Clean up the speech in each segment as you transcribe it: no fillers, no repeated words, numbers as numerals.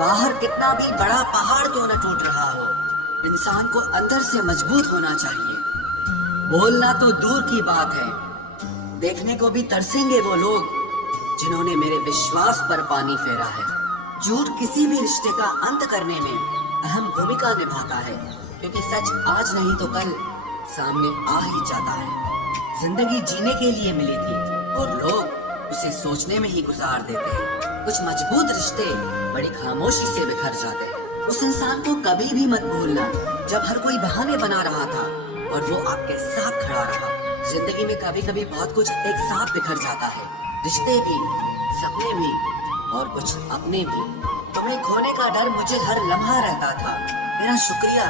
बाहर कितना भी बड़ा पहाड़ क्यों न टूट रहा हो, इंसान को अंदर से मजबूत होना चाहिए। बोलना तो दूर की बात है, देखने को भी तरसेंगे वो लोग जिन्होंने मेरे विश्वास पर पानी फेरा है। झूठ किसी भी रिश्ते का अंत करने में अहम भूमिका निभाता है, क्योंकि सच आज नहीं तो कल सामने आ ही जाता है। जिंदगी जीने के लिए मिली थी और लोग उसे सोचने में ही गुजार देते हैं। कुछ मजबूत रिश्ते बड़ी खामोशी से बिखर जाते हैं। उस इंसान को कभी भी मत भूलना जब हर कोई बहाने बना रहा था और वो आपके साथ खड़ा रहा। जिंदगी में कभी कभी बहुत कुछ एक साथ बिखर जाता है, रिश्ते भी, सपने भी और कुछ अपने भी। तुम्हें खोने का डर मुझे हर लम्हा रहता था। मेरा शुक्रिया,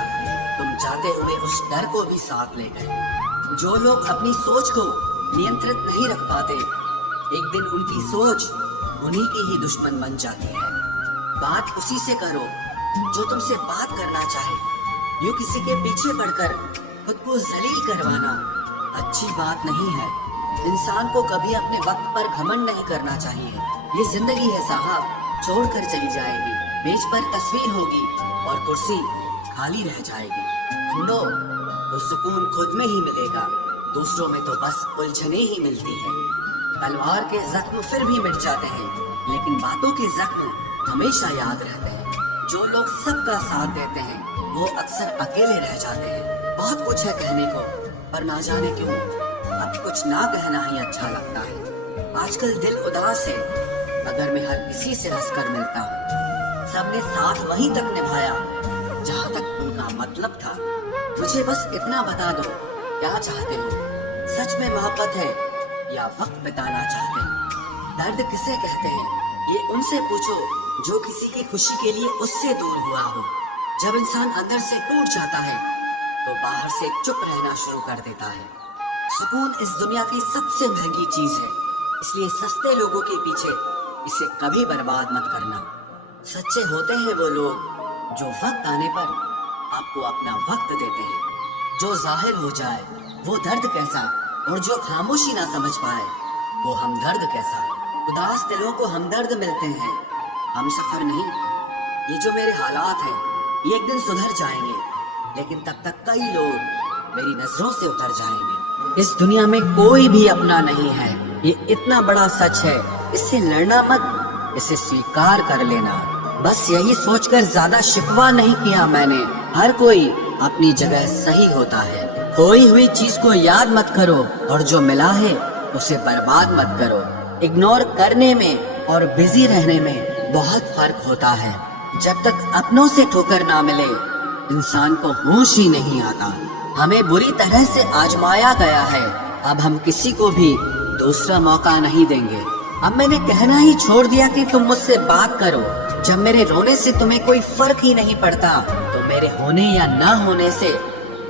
तुम जाते हुए उस डर को भी साथ ले गए। जो लोग अपनी सोच को नियंत्रित नहीं रख पाते, एक दिन उनकी सोच उन्हीं की ही दुश्मन बन जाती है। बात उसी से करो जो तुमसे बात करना चाहे। यूं किसी के पीछे पड़कर खुद को जलील करवाना अच्छी बात नहीं है। इंसान को कभी अपने वक्त पर घमंड नहीं करना चाहिए। ये जिंदगी है साहब, छोड़कर चली जाएगी। मेज पर तस्वीर होगी और कुर्सी खाली रह जाएगी। ढूंढो तो सुकून खुद में ही मिलेगा, दूसरों में तो बस उलझने ही मिलती है। तलवार के जख्म फिर भी मिट जाते हैं, लेकिन बातों के जख्म हमेशा याद रहते हैं। जो लोग सबका साथ देते हैं वो अक्सर अकेले रह जाते हैं। बहुत कुछ है कहने को, पर ना जाने क्यों अब कुछ ना कहना ही अच्छा लगता है। आजकल दिल उदास है, मगर मैं हर किसी से हंसकर मिलता हूँ। सबने साथ वहीं तक निभाया जहाँ तक उनका मतलब था। मुझे बस इतना बता दो, क्या चाहते हो? सच में मोहब्बत है या वक्त बिताना चाहते हैं? दर्द किसे कहते हैं ये उनसे पूछो जो किसी की खुशी के लिए उससे दूर हुआ हो। जब इंसान अंदर से टूट जाता है तो बाहर से चुप रहना शुरू कर देता है। सुकून इस दुनिया की सबसे महंगी चीज है, इसलिए सस्ते लोगों के पीछे इसे कभी बर्बाद मत करना। सच्चे होते हैं वो लोग जो वक्त आने पर आपको अपना वक्त देते हैं। जो जाहिर हो जाए वो दर्द कैसा, और जो खामोशी ना समझ पाए वो हमदर्द कैसा। उदास दिलों को हमदर्द मिलते हैं, हम सफर नहीं। ये जो मेरे हालात हैं ये एक दिन सुधर जाएंगे, लेकिन तब तक कई लोग मेरी नजरों से उतर जाएंगे। इस दुनिया में कोई भी अपना नहीं है, ये इतना बड़ा सच है। इससे लड़ना मत, इसे स्वीकार कर लेना। बस यही सोचकर ज्यादा शिकवा नहीं किया मैंने। हर कोई अपनी जगह सही होता है। खोई हुई चीज को याद मत करो और जो मिला है उसे बर्बाद मत करो। इग्नोर करने में और बिजी रहने में बहुत फर्क होता है। जब तक अपनों से ठोकर ना मिले इंसान को होश ही नहीं आता। हमें बुरी तरह से आजमाया गया है, अब हम किसी को भी दूसरा मौका नहीं देंगे। अब मैंने कहना ही छोड़ दिया कि तुम मुझसे बात करो। जब मेरे रोने से तुम्हें कोई फर्क ही नहीं पड़ता तो मेरे होने या ना होने से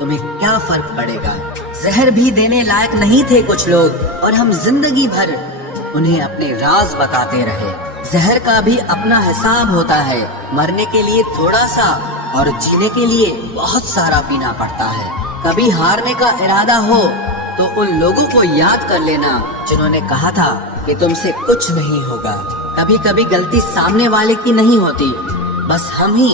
तुम्हें क्या फर्क पड़ेगा। जहर भी देने लायक नहीं थे कुछ लोग और हम जिंदगी भर उन्हें अपने राज बताते रहे। जहर का भी अपना हिसाब होता है, मरने के लिए थोड़ा सा और जीने के लिए बहुत सारा पीना पड़ता है। कभी हारने का इरादा हो तो उन लोगों को याद कर लेना जिन्होंने कहा था कि तुमसे कुछ नहीं होगा। कभी कभी गलती सामने वाले की नहीं होती, बस हम ही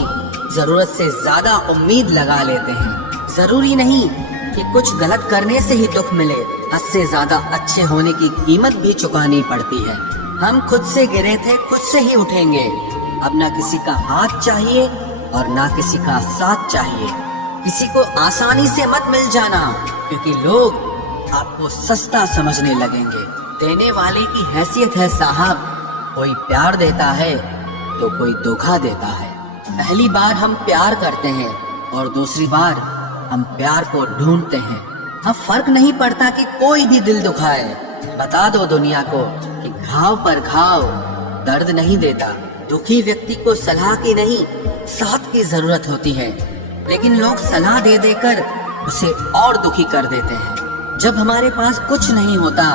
जरूरत से ज्यादा उम्मीद लगा लेते हैं। जरूरी नहीं कि कुछ गलत करने से ही दुख मिले, हद से ज्यादा अच्छे होने की कीमत भी चुकानी पड़ती है। हम खुद से गिरे थे, खुद से ही उठेंगे। अब ना किसी का हाथ चाहिए और ना किसी का साथ चाहिए। किसी को आसानी से मत मिल जाना, क्योंकि लोग आपको सस्ता समझने लगेंगे। देने वाले की हैसियत है साहब, कोई प्यार देता है तो कोई धोखा देता है। पहली बार हम प्यार करते हैं और दूसरी बार हम प्यार को ढूंढते हैं। अब फर्क नहीं पड़ता कि कोई भी दिल दुखाए। बता दो दुनिया को कि घाव पर घाव दर्द नहीं देता। दुखी व्यक्ति को सलाह की नहीं, साथ की जरूरत होती है, लेकिन लोग सलाह दे देकर उसे और दुखी कर देते हैं। जब हमारे पास कुछ नहीं होता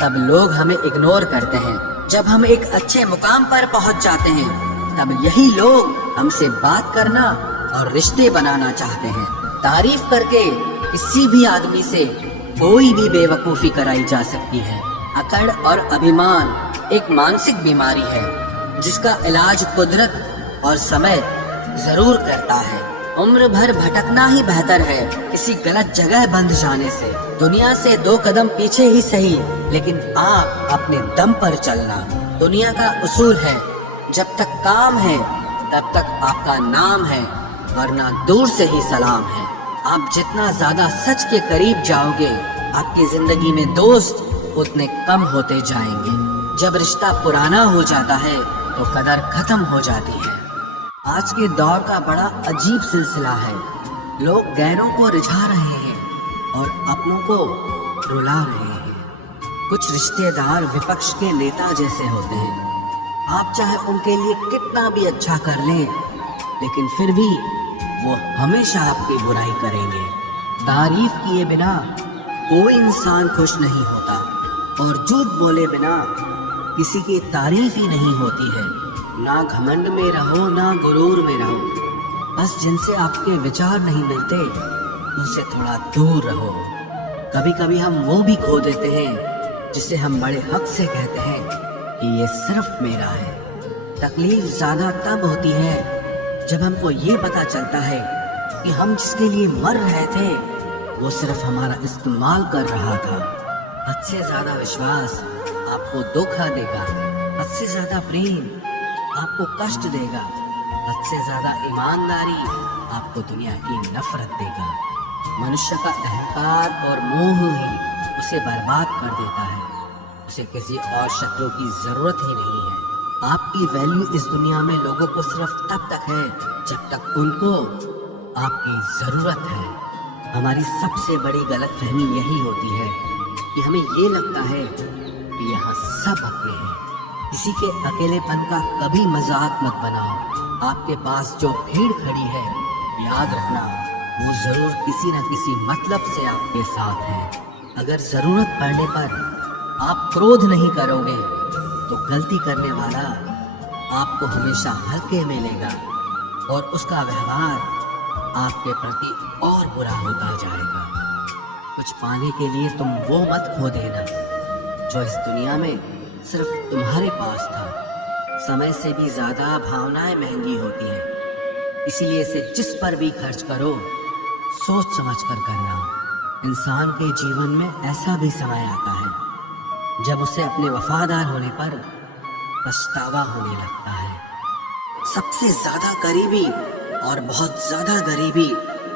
तब लोग हमें इग्नोर करते हैं। जब हम एक अच्छे मुकाम पर पहुंच जाते हैं तब यही लोग हमसे बात करना और रिश्ते बनाना चाहते हैं। तारीफ करके किसी भी आदमी से कोई भी बेवकूफी कराई जा सकती है। अकड़ और अभिमान एक मानसिक बीमारी है जिसका इलाज कुदरत और समय जरूर करता है। उम्र भर भटकना ही बेहतर है किसी गलत जगह बंध जाने से। दुनिया से 2 कदम पीछे ही सही, लेकिन आप अपने दम पर चलना। दुनिया का उसूल है, जब तक काम है तब तक आपका नाम है, वरना दूर से ही सलाम है। आप जितना ज्यादा सच के करीब जाओगे, आपकी जिंदगी में दोस्त उतने कम होते जाएंगे। जब रिश्ता पुराना हो जाता है तो कदर खत्म हो जाती है। आज के दौर का बड़ा अजीब सिलसिला है। लोग गैरों को रिझा रहे हैं और अपनों को रुला रहे हैं। कुछ रिश्तेदार विपक्ष के नेता जैसे होते हैं। आप चाहे उनके लिए कितना भी अच्छा कर लें, लेकिन फिर भी वो हमेशा आपकी बुराई करेंगे। तारीफ किए बिना कोई इंसान खुश नहीं होता, और झूठ बोले बिना किसी की तारीफ ही नहीं होती है। ना घमंड में रहो, ना गुरूर में रहो। बस जिनसे आपके विचार नहीं मिलते उनसे थोड़ा दूर रहो। कभी कभी हम वो भी खो देते हैं जिसे हम बड़े हक से कहते हैं कि ये सिर्फ मेरा है। तकलीफ ज्यादा तब होती है जब हमको ये पता चलता है कि हम जिसके लिए मर रहे थे वो सिर्फ हमारा इस्तेमाल कर रहा था। हद से ज्यादा विश्वास आपको धोखा देगा, हद से ज्यादा प्रेम आपको कष्ट देगा, हद से ज्यादा ईमानदारी आपको दुनिया की नफरत देगा। मनुष्य का अहंकार और मोह ही उसे बर्बाद कर देता है। उसे किसी और शत्रु की जरूरत ही नहीं है। आपकी वैल्यू इस दुनिया में लोगों को सिर्फ तब तक है जब तक उनको आपकी जरूरत है। हमारी सबसे बड़ी गलतफहमी यही होती है कि हमें ये लगता है कि यहाँ सब अपने हैं। किसी के अकेलेपन का कभी मजाक मत बनाओ। आपके पास जो भीड़ खड़ी है, याद रखना वो जरूर किसी न किसी मतलब से आपके साथ है। अगर जरूरत पड़ने पर आप क्रोध नहीं करोगे तो गलती करने वाला आपको हमेशा हल्के में लेगा और उसका व्यवहार आपके प्रति और बुरा होता जाएगा। कुछ पाने के लिए तुम वो मत खो देना जो इस दुनिया में सिर्फ तुम्हारे पास था। समय से भी ज्यादा भावनाएं महंगी होती हैं, इसीलिए इसे जिस पर भी खर्च करो सोच समझ कर करना। इंसान के जीवन में ऐसा भी समय आता है जब उसे अपने वफादार होने पर पछतावा होने लगता है। सबसे ज्यादा करीबी और बहुत ज्यादा गरीबी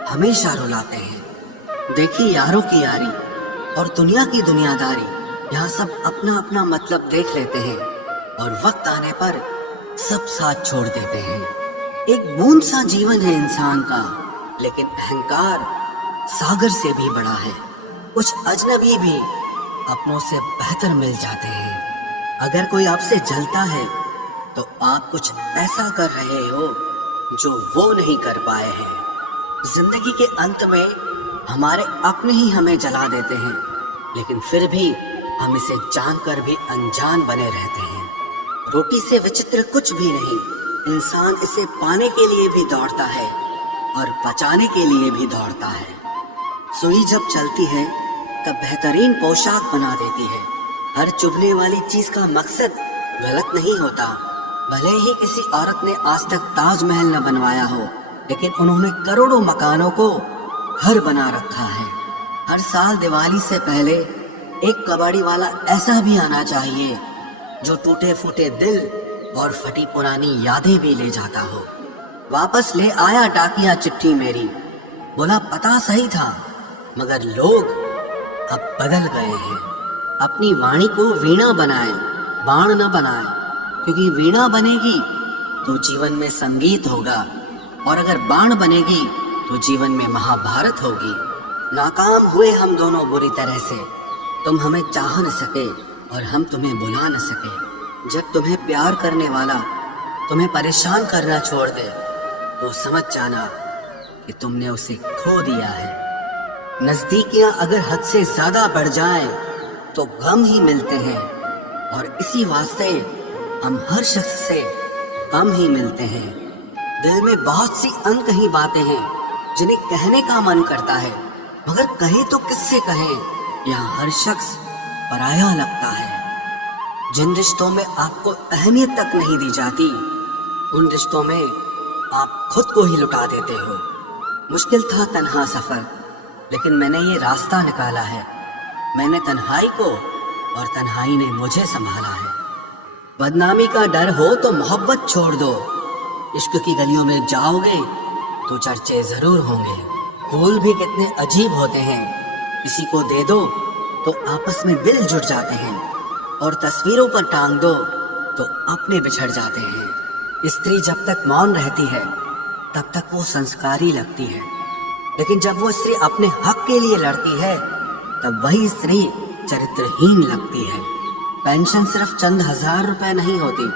हमेशा रुलाते हैं। देखिए यारों की यारी और दुनिया की दुनियादारी, यहाँ सब अपना अपना मतलब देख लेते हैं और वक्त आने पर सब साथ छोड़ देते हैं। एक बूंद सा जीवन है इंसान का, लेकिन अहंकार सागर से भी बड़ा है। कुछ अजनबी भी अपनों से बेहतर मिल जाते हैं। अगर कोई आपसे जलता है तो आप कुछ ऐसा कर रहे हो जो वो नहीं कर पाए हैं। जिंदगी के अंत में हमारे अपने ही हमें जला देते हैं, लेकिन फिर भी हम इसे जानकर भी अनजान बने रहते हैं। रोटी से विचित्र कुछ भी नहीं। इंसान इसे पाने के लिए भी दौड़ता है और बचाने के लिए भी दौड़ता है। सुई जब चलती है तब बेहतरीन पोशाक बना देती है। हर चुभने वाली चीज का मकसद गलत नहीं होता। भले ही किसी औरत ने आज तक ताजमहल न बनवाया हो, लेकिन उन्होंने करोड़ों मकानों को घर बना रखा है। हर साल दिवाली से पहले एक कबाड़ी वाला ऐसा भी आना चाहिए जो टूटे फूटे दिल और फटी पुरानी यादें भी ले जाता हो। वापस ले आया डाकिया चिट्ठी मेरी, बोला पता सही था मगर लोग अब बदल गए हैं। अपनी वाणी को वीणा बनाए, बाण न बनाए, क्योंकि वीणा बनेगी तो जीवन में संगीत होगा, और अगर बाण बनेगी तो जीवन में महाभारत होगी। नाकाम हुए हम दोनों बुरी तरह से। तुम हमें चाह न सके और हम तुम्हें बुला न सके। जब तुम्हें प्यार करने वाला तुम्हें परेशान करना छोड़ दे तो समझ जाना कि तुमने उसे खो दिया है। नजदीकियां अगर हद से ज्यादा बढ़ जाएं तो गम ही मिलते हैं, और इसी वास्ते हम हर शख्स से कम ही मिलते हैं। दिल में बहुत सी अनकही बातें हैं जिन्हें कहने का मन करता है, मगर कहे तो किससे कहें। यहाँ हर शख्स पराया लगता है। जिन रिश्तों में आपको अहमियत तक नहीं दी जाती उन रिश्तों में आप खुद को ही लुटा देते हो। मुश्किल था तन्हा सफर, लेकिन मैंने ये रास्ता निकाला है। मैंने तन्हाई को और तन्हाई ने मुझे संभाला है। बदनामी का डर हो तो मोहब्बत छोड़ दो। इश्क की गलियों में जाओगे तो चर्चे जरूर होंगे। फूल भी कितने अजीब होते हैं, किसी को दे दो तो आपस में दिल जुट जाते हैं, और तस्वीरों पर टांग दो तो अपने बिछड़ जाते हैं। स्त्री जब तक मौन रहती है तब तक वो संस्कारी लगती है, लेकिन जब वो स्त्री अपने हक के लिए लड़ती है तब वही स्त्री चरित्रहीन लगती है। पेंशन सिर्फ चंद हजार रुपए नहीं होती,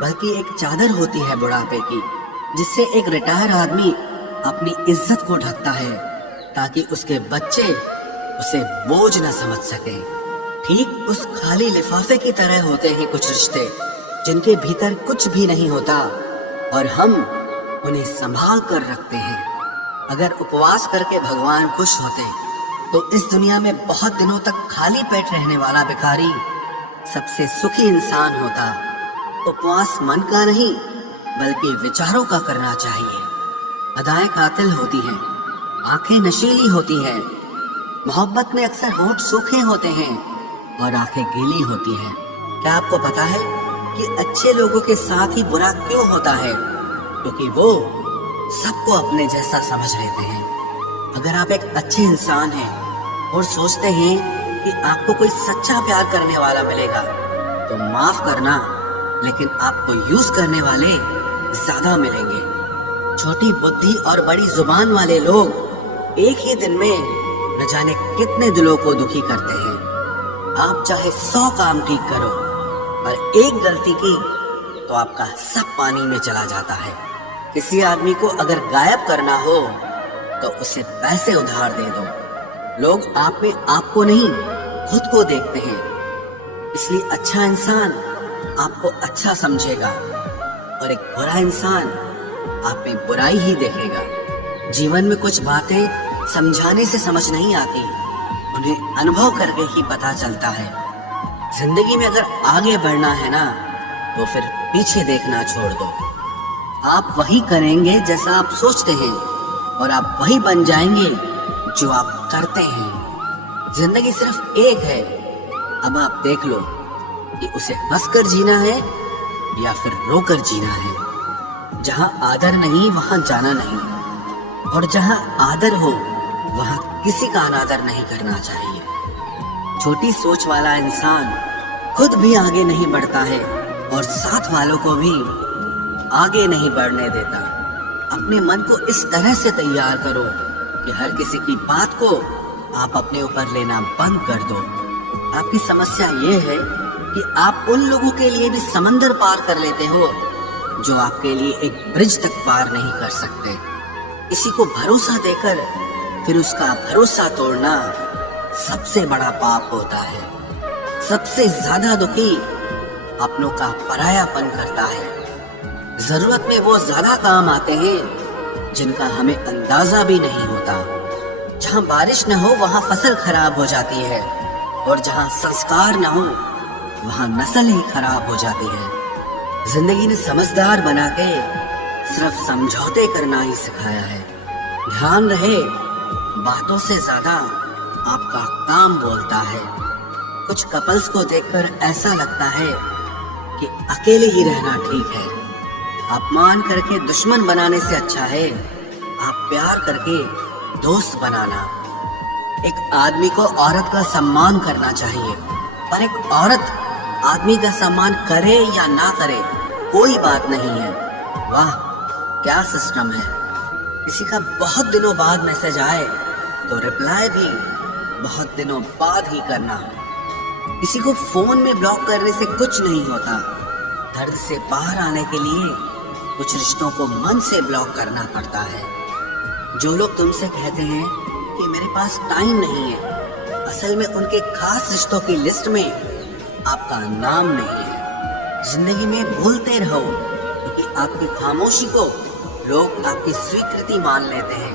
बल्कि एक चादर होती है बुढ़ापे की, जिससे एक रिटायर आदमी अपनी इज्जत को ढकता है ताकि उसके बच्चे उसे बोझ न समझ सके। ठीक उस खाली लिफाफे की तरह होते हैं कुछ रिश्ते, जिनके भीतर कुछ भी नहीं होता और हम उन्हें संभाल कर रखते हैं। अगर उपवास करके भगवान खुश होते तो इस दुनिया में बहुत दिनों तक खाली पेट रहने वाला भिखारी सबसे सुखी इंसान होता। उपवास मन का नहीं बल्कि विचारों का करना चाहिए। अदाएं कातिल होती हैं, आंखें नशीली होती हैं। मोहब्बत में अक्सर होंठ सूखे होते हैं और आंखें गीली होती हैं। क्या आपको पता है कि अच्छे लोगों के साथ ही बुरा क्यों होता है? क्योंकि वो सबको अपने जैसा समझ लेते हैं। अगर आप एक अच्छे इंसान हैं और सोचते हैं कि आपको कोई सच्चा प्यार करने वाला मिलेगा, तो माफ करना, लेकिन आपको यूज करने वाले ज्यादा मिलेंगे। छोटी बुद्धि और बड़ी जुबान वाले लोग एक ही दिन में न जाने कितने दिलों को दुखी करते हैं। आप चाहे 100 काम ठीक करो, पर एक गलती की तो आपका सब पानी में चला जाता है। किसी आदमी को अगर गायब करना हो तो उसे पैसे उधार दे दो। लोग आप में आपको नहीं खुद को देखते हैं, इसलिए अच्छा इंसान आपको अच्छा समझेगा और एक बुरा इंसान आप में बुराई ही देखेगा। जीवन में कुछ बातें समझाने से समझ नहीं आती, उन्हें अनुभव करके ही पता चलता है। जिंदगी में अगर आगे बढ़ना है ना, तो फिर पीछे देखना छोड़ दो। आप वही करेंगे जैसा आप सोचते हैं, और आप वही बन जाएंगे जो आप करते हैं। जिंदगी सिर्फ एक है, अब आप देख लो कि उसे हंसकर जीना है या फिर रोकर जीना है। जहां आदर नहीं वहां जाना नहीं, और जहां आदर हो वहां किसी का अनादर नहीं करना चाहिए। छोटी सोच वाला इंसान खुद भी आगे नहीं बढ़ता है और साथ वालों को भी आगे नहीं बढ़ने देता। अपने मन को इस तरह से तैयार करो कि हर किसी की बात को आप अपने ऊपर लेना बंद कर दो। आपकी समस्या ये है कि आप उन लोगों के लिए भी समंदर पार कर लेते हो जो आपके लिए एक ब्रिज तक पार नहीं कर सकते। किसी को भरोसा देकर फिर उसका भरोसा तोड़ना सबसे बड़ा पाप होता है। सबसे ज्यादा दुखी अपनों का परायापन करता है। जरूरत में वो ज्यादा काम आते हैं जिनका हमें अंदाजा भी नहीं होता। जहां बारिश न हो वहां फसल खराब हो जाती है, और जहां संस्कार न हो वहां नस्ल ही खराब हो जाती है। जिंदगी ने समझदार बना के सिर्फ समझौते करना ही सिखाया है। ध्यान रहे, बातों से ज्यादा आपका काम बोलता है। कुछ कपल्स को देखकर ऐसा लगता है कि अकेले ही रहना ठीक है। अपमान करके दुश्मन बनाने से अच्छा है आप प्यार करके दोस्त बनाना। एक आदमी को औरत का सम्मान करना चाहिए, पर एक औरत आदमी का सम्मान करे या ना करे कोई बात नहीं है। वाह क्या सिस्टम है। किसी का बहुत दिनों बाद मैसेज आए तो रिप्लाई भी बहुत दिनों बाद ही करना। किसी को फोन में ब्लॉक करने से कुछ नहीं होता। दर्द से बाहर आने के लिए कुछ रिश्तों को मन से ब्लॉक करना पड़ता है। जो लोग तुमसे कहते हैं कि मेरे पास टाइम नहीं है, असल में उनके खास रिश्तों की लिस्ट में आपका नाम नहीं है। जिंदगी में बोलते रहो, क्योंकि आपकी खामोशी को लोग आपकी स्वीकृति मान लेते हैं।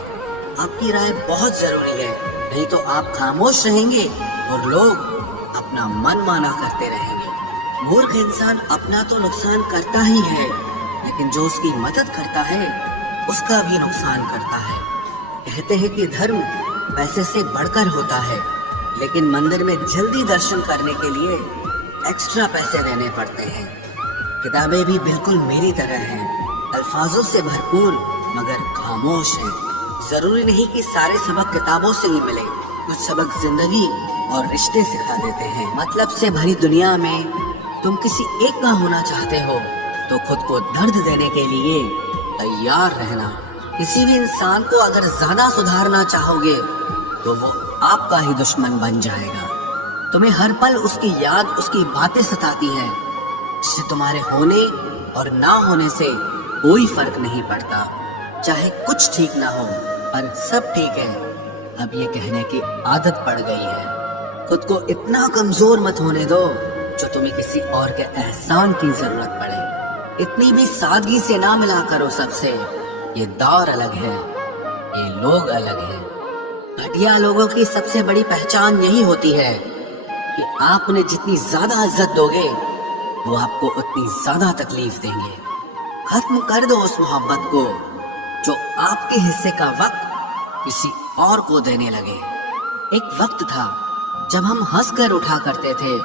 आपकी राय बहुत जरूरी है, नहीं तो आप खामोश रहेंगे और लोग अपना मन माना करते रहेंगे। मूर्ख इंसान अपना तो नुकसान करता ही है, लेकिन जो उसकी मदद करता है उसका भी नुकसान करता है। कहते हैं कि धर्म पैसे से बढ़कर होता है, लेकिन मंदिर में जल्दी दर्शन करने के लिए एक्स्ट्रा पैसे देने पड़ते हैं। किताबें भी बिल्कुल मेरी तरह हैं, अल्फाजों से भरपूर मगर खामोश हैं। जरूरी नहीं कि सारे सबक किताबों से ही मिले, कुछ सबक जिंदगी और रिश्ते सिखा देते हैं। मतलब से भरी दुनिया में तुम किसी एक का होना चाहते हो तो खुद को दर्द देने के लिए तैयार रहना। किसी भी इंसान को अगर ज्यादा सुधारना चाहोगे तो वो आपका ही दुश्मन बन जाएगा। तुम्हें हर पल उसकी याद, उसकी बातें सताती हैं, जिससे तुम्हारे होने और ना होने से कोई फर्क नहीं पड़ता। चाहे कुछ ठीक ना हो पर सब ठीक है, अब ये कहने की आदत पड़ गई है। खुद को इतना कमजोर मत होने दो जो तुम्हें किसी और के एहसान की जरूरत पड़े। इतनी भी सादगी से ना मिला करो सबसे, ये दौर अलग है, ये लोग अलग हैं। घटिया लोगों की सबसे बड़ी पहचान यही होती है कि आप उन्हें जितनी ज्यादा इज्जत दोगे वो आपको उतनी ज्यादा तकलीफ देंगे। खत्म कर दो उस मोहब्बत को जो आपके हिस्से का वक्त किसी और को देने लगे। एक वक्त था जब हम हंसकर उठा करते थे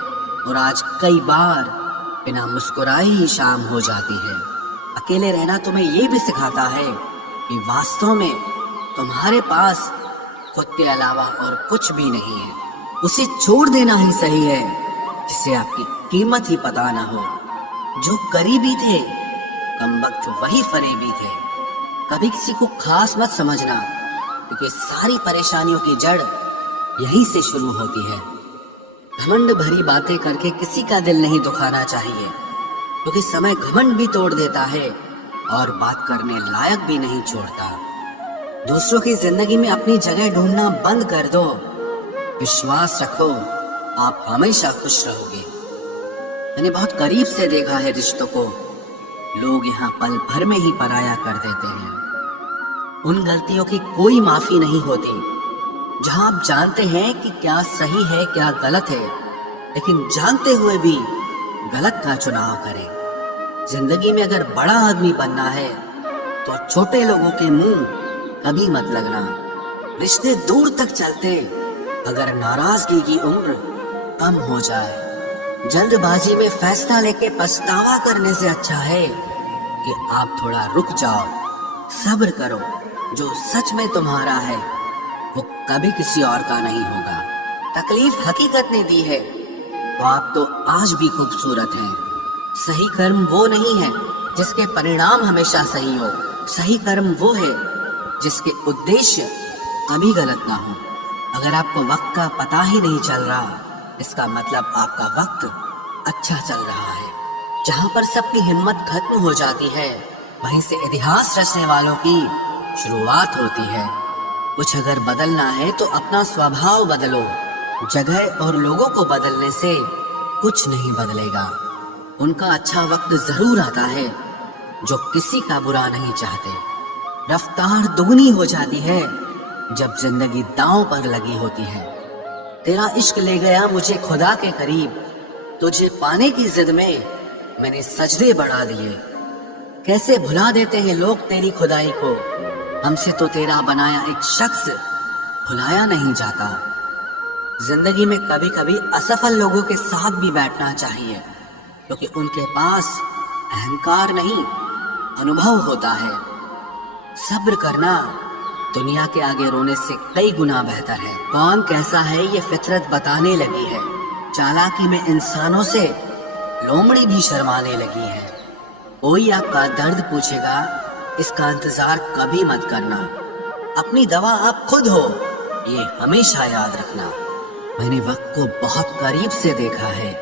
और आज कई बार बिना मुस्कुराए ही शाम हो जाती है। अकेले रहना तुम्हें ये भी सिखाता है कि वास्तव में तुम्हारे पास खुद के अलावा और कुछ भी नहीं है। उसे छोड़ देना ही सही है जिसे आपकी कीमत ही पता ना हो। जो करीबी थे कमबख्त वही फरेबी थे। कभी किसी को खास मत समझना, क्योंकि सारी परेशानियों की जड़ यहीं से शुरू होती है। घमंड भरी बातें करके किसी का दिल नहीं दुखाना चाहिए, क्योंकि समय घमंड भी तोड़ देता है और बात करने लायक भी नहीं छोड़ता। दूसरों की जिंदगी में अपनी जगह ढूंढना बंद कर दो। विश्वास रखो, आप हमेशा खुश रहोगे। मैंने बहुत करीब से देखा है रिश्तों को, लोग यहाँ पल भर में ही पराया कर देते हैं। उन गलतियों की कोई माफी नहीं होती जहां आप जानते हैं कि क्या सही है क्या गलत है, लेकिन जानते हुए भी गलत का चुनाव करें। जिंदगी में अगर बड़ा आदमी बनना है तो छोटे लोगों के मुंह कभी मत लगना। रिश्ते दूर तक चलते अगर नाराजगी की उम्र कम हो जाए। जल्दबाजी में फैसला लेके पछतावा करने से अच्छा है कि आप थोड़ा रुक जाओ, सब्र करो। जो सच में तुम्हारा है वो कभी किसी और का नहीं होगा। तकलीफ हकीकत ने दी है तो आप तो आज भी खूबसूरत हैं। सही कर्म वो नहीं है जिसके परिणाम हमेशा सही हो। सही कर्म वो है जिसके उद्देश्य कभी गलत ना हो। अगर आपको वक्त का पता ही नहीं चल रहा, इसका मतलब आपका वक्त अच्छा चल रहा है। जहां पर सबकी हिम्मत खत्म हो जाती है, वहीं से इतिहास रचने वालों की शुरुआत होती है। कुछ अगर बदलना है तो अपना स्वभाव बदलो। जगह और लोगों को बदलने से कुछ नहीं बदलेगा। उनका अच्छा वक्त जरूर आता है जो किसी का बुरा नहीं चाहते। रफ्तार दुगनी हो जाती है जब जिंदगी दांव पर लगी होती है। तेरा इश्क ले गया मुझे खुदा के करीब, तुझे पाने की जिद में मैंने सजदे बढ़ा दिए। कैसे भुला देते हैं लोग तेरी खुदाई को, हमसे तो तेरा बनाया एक शख्स भुलाया नहीं जाता। जिंदगी में कभी कभी असफल लोगों के साथ भी बैठना चाहिए, क्योंकि उनके पास अहंकार नहीं अनुभव होता है। सब्र करना दुनिया के आगे रोने से कई गुना बेहतर है। कौन कैसा है ये फितरत बताने लगी है। चालाकी में इंसानों से लोमड़ी भी शर्माने लगी है। कोई आपका दर्द पूछेगा, इसका इंतजार कभी मत करना। अपनी दवा आप खुद हो, ये हमेशा याद रखना। मैंने वक्त को बहुत करीब से देखा है,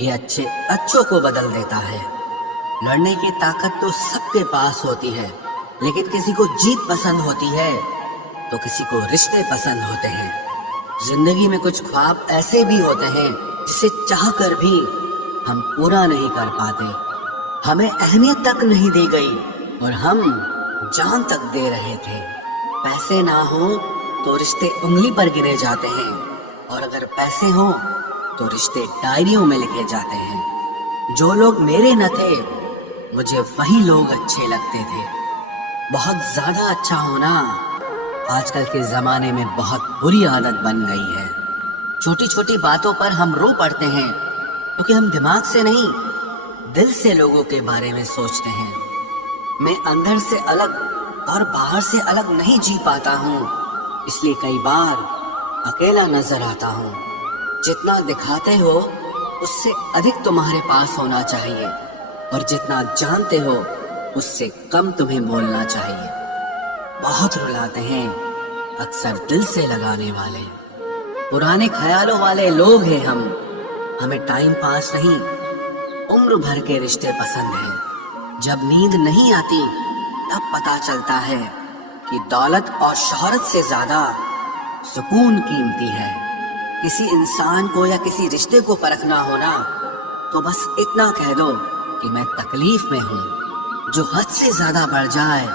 ये अच्छे अच्छों को बदल देता है। लड़ने की ताकत तो सबके पास होती है, लेकिन किसी को जीत पसंद होती है तो किसी को रिश्ते पसंद होते हैं। जिंदगी में कुछ ख्वाब ऐसे भी होते हैं जिसे चाह कर भी हम पूरा नहीं कर पाते। हमें अहमियत तक नहीं दी गई और हम जान तक दे रहे थे। पैसे ना हो तो रिश्ते उंगली पर गिने जाते हैं, और अगर पैसे हो तो रिश्ते डायरियों में लिखे जाते हैं। जो लोग मेरे न थे मुझे वही लोग अच्छे लगते थे। बहुत ज्यादा अच्छा होना आजकल के जमाने में बहुत बुरी आदत बन गई है। छोटी छोटी बातों पर हम रो पड़ते हैं क्योंकि हम दिमाग से नहीं, दिल से लोगों के बारे में सोचते हैं। मैं अंदर से अलग और बाहर से अलग नहीं जी पाता हूँ, इसलिए कई बार अकेला नजर आता हूँ। जितना दिखाते हो उससे अधिक तुम्हारे पास होना चाहिए, और जितना जानते हो उससे कम तुम्हें बोलना चाहिए। बहुत रुलाते हैं अक्सर दिल से लगाने वाले, पुराने ख्यालों वाले लोग हैं हम। हमें टाइम पास नहीं, उम्र भर के रिश्ते पसंद हैं। जब नींद नहीं आती तब पता चलता है कि दौलत और शोहरत से ज्यादा सुकून कीमती है। किसी इंसान को या किसी रिश्ते को परखना हो ना, तो बस इतना कह दो कि मैं तकलीफ में हूँ। जो हद से ज्यादा बढ़ जाए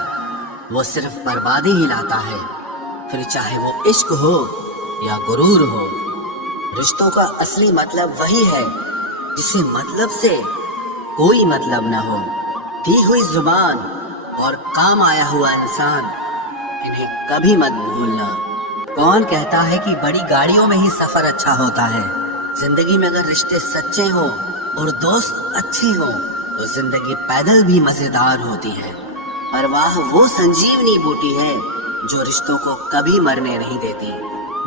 वो सिर्फ बर्बादी ही लाता है, फिर चाहे वो इश्क हो या गुरूर हो। रिश्तों का असली मतलब वही है जिसे मतलब से कोई मतलब न हो। दी हुई जुबान और काम आया हुआ इंसान, इन्हें कभी मत भूलना। कौन कहता है कि बड़ी गाड़ियों में ही सफर अच्छा होता है? जिंदगी में अगर रिश्ते सच्चे हो और दोस्त अच्छे हो तो जिंदगी पैदल भी मजेदार होती है। पर वाह वो संजीवनी बूटी है जो रिश्तों को कभी मरने नहीं देती।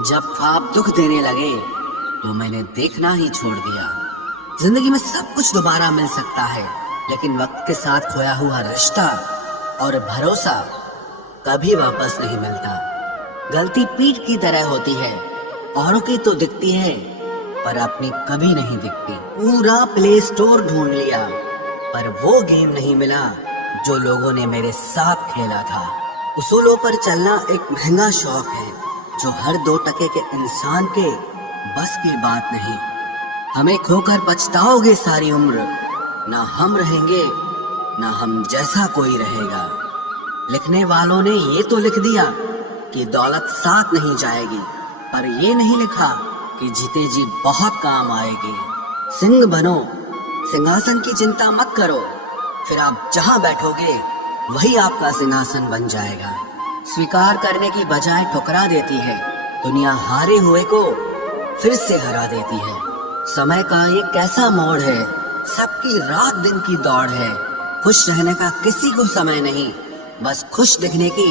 जब ख्वाब दुख देने लगे तो मैंने देखना ही छोड़ दिया। जिंदगी में सब कुछ दोबारा मिल सकता है, लेकिन वक्त के साथ खोया हुआ रिश्ता और भरोसा कभी वापस नहीं मिलता। गलती पीठ की तरह होती है, औरों की तो दिखती है पर अपनी कभी नहीं दिखती। पूरा प्ले स्टोर ढूंढ लिया पर वो गेम नहीं मिला जो लोगों ने मेरे साथ खेला था। उसूलों पर चलना एक महंगा शौक है जो हर 2 टके के इंसान के बस की बात नहीं। हमें खोकर पछताओगे सारी उम्र, ना हम रहेंगे ना हम जैसा कोई रहेगा। लिखने वालों ने ये तो लिख दिया कि दौलत साथ नहीं जाएगी, पर ये नहीं लिखा कि जीते जी बहुत काम आएगी। सिंह बनो, सिंहासन की चिंता मत करो, फिर आप जहां बैठोगे वही आपका सिंहासन बन जाएगा। स्वीकार करने की बजाय ठुकरा देती है दुनिया, हारे हुए को फिर से हरा देती है। समय का ये कैसा मोड़ है, सबकी रात दिन की दौड़ है। खुश रहने का किसी को समय नहीं, बस खुश दिखने की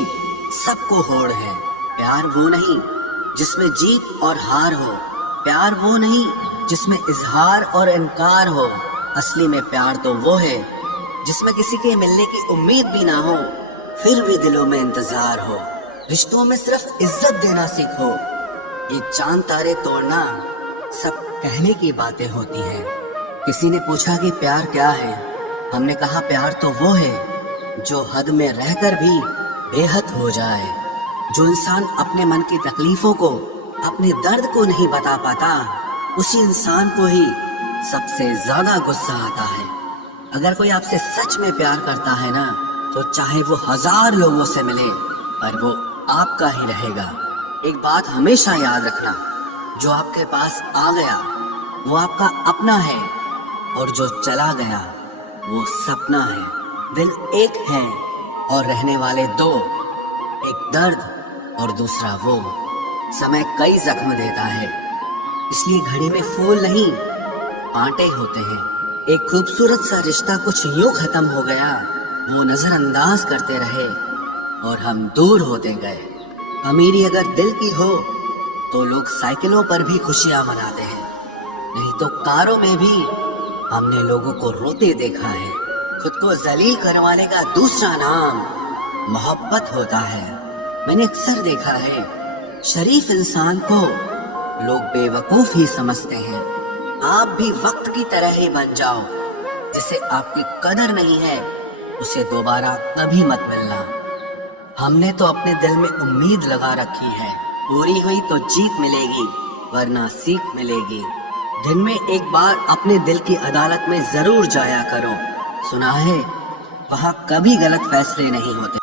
सबको होड़ है। प्यार वो नहीं जिसमें जीत और हार हो, प्यार वो नहीं जिसमें इजहार और इनकार हो। असली में प्यार तो वो है जिसमें किसी के मिलने की उम्मीद भी ना हो, फिर भी दिलों में इंतजार हो। रिश्तों में सिर्फ इज्जत देना सीखो। ये चांद तारे तोड़ना सब कहने की बातें होती हैं। किसी ने पूछा कि प्यार क्या है, हमने कहा प्यार तो वो है जो हद में रहकर भी बेहद हो जाए। जो इंसान अपने मन की तकलीफों को, अपने दर्द को नहीं बता पाता, उसी इंसान को ही सबसे ज्यादा गुस्सा आता है। अगर कोई आपसे सच में प्यार करता है ना, तो चाहे वो 1000 लोगों से मिले पर वो आपका ही रहेगा। एक बात हमेशा याद रखना, जो आपके पास आ गया वो आपका अपना है, और जो चला गया वो सपना है। दिल एक है और रहने वाले 2, एक दर्द और दूसरा वो। समय कई जख्म देता है, इसलिए घड़ी में फूल नहीं कांटे होते हैं। एक खूबसूरत सा रिश्ता कुछ यूं खत्म हो गया, वो नजरअंदाज करते रहे और हम दूर होते गए। अमीरी अगर दिल की हो तो लोग साइकिलों पर भी खुशियां मनाते हैं, नहीं तो कारों में भी हमने लोगों को रोते देखा है। खुद को जलील करवाने का दूसरा नाम मोहब्बत होता है। मैंने अक्सर देखा है शरीफ इंसान को लोग बेवकूफ ही समझते हैं। आप भी वक्त की तरह ही बन जाओ, जिसे आपकी कदर नहीं है उसे दोबारा कभी मत मिलना। हमने तो अपने दिल में उम्मीद लगा रखी है, पूरी हुई तो जीत मिलेगी वरना सीख मिलेगी। दिन में एक बार अपने दिल की अदालत में जरूर जाया करो। सुना है वहाँ कभी गलत फैसले नहीं होते।